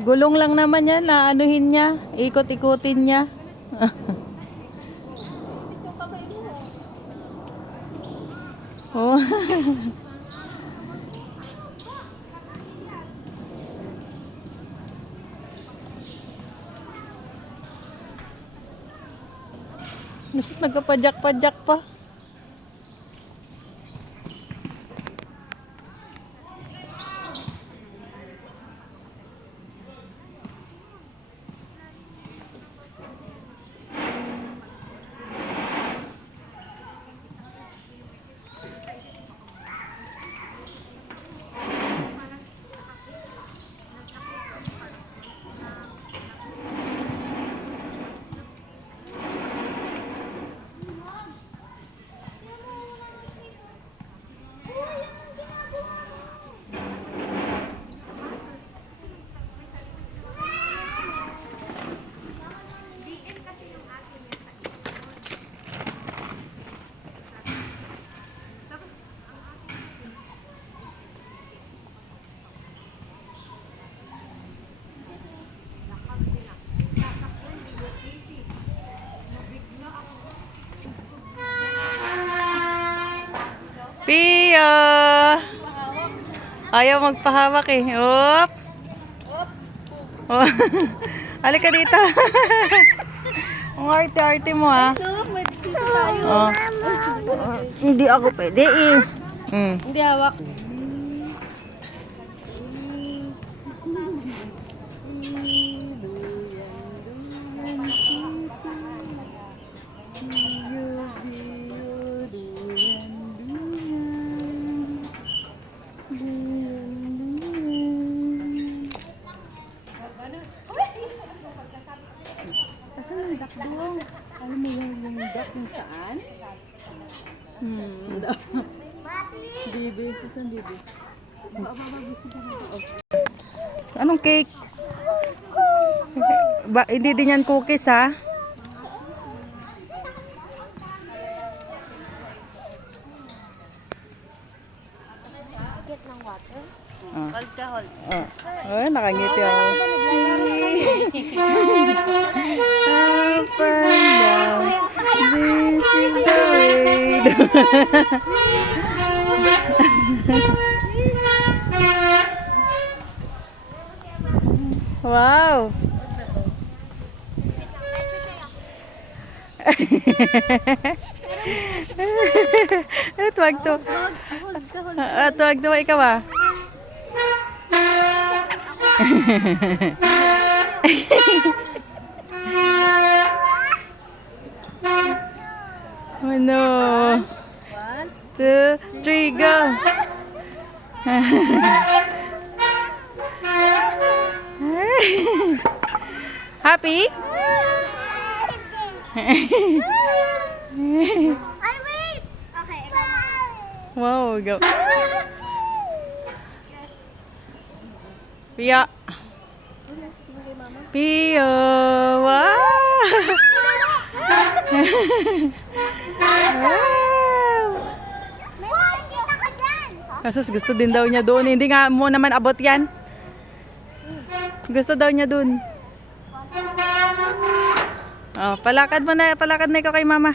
Gulong lang naman yan, naanuhin niya, ikot-ikutin niya. Oh. Nasus, nagkapadyak-padyak pa. Pio! Ayaw magpahawak eh. Oop! Oh. Halika dito. Ang arte-arte mo ah. Oh. Hindi ako pwede eh. Hindi hawak. Asan yung duck doon? Alam mo yung duck kung saan? Bibi. Asan bibi? Gusto ko na ito. Anong cake? Hindi din yan cookies ha? Get ng water. Ah. Hold ka, hold. Oh, nakangiti ako. Up and down. This is the way. Wow. Tuwag to. Tuwag to, ikaw ah. Oh no. 1, 2, 3, go. Happy? I wait! Okay, Wow, go. Pia. Pia. Wow. May makikita ka dyan! Kasus gusto din daw niya doon. Hindi nga mo naman abot yan. Gusto daw niya doon. Oh, palakad na ikaw kay mama.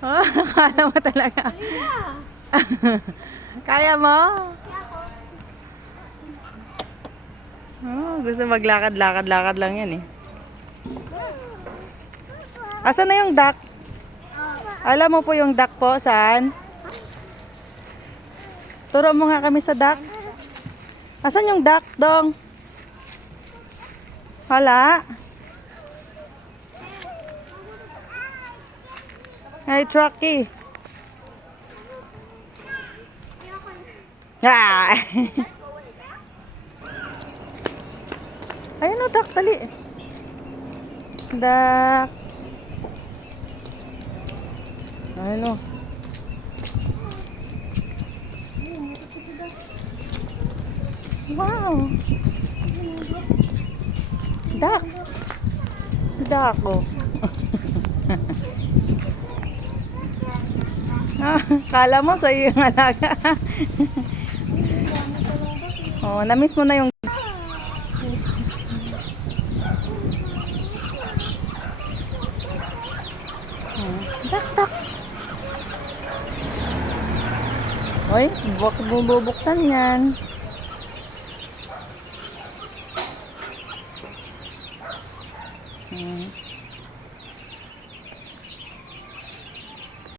Oh, akala mo talaga. Kaya mo? Oh, gusto maglakad-lakad lang yan eh. Asan na yung duck? Alam mo po yung duck po, saan? Turo mo nga kami sa duck. Asan yung duck, dong? Hala? Hey, Trucky. Ah! Ayun o, duck, tali. Duck. Ayun o. Wow. Duck. Duck o. Kala mo sa'yo yung alaga. Oh, na-miss mo na yung Tak, tak. Uy, bubuksan yan. Hmm.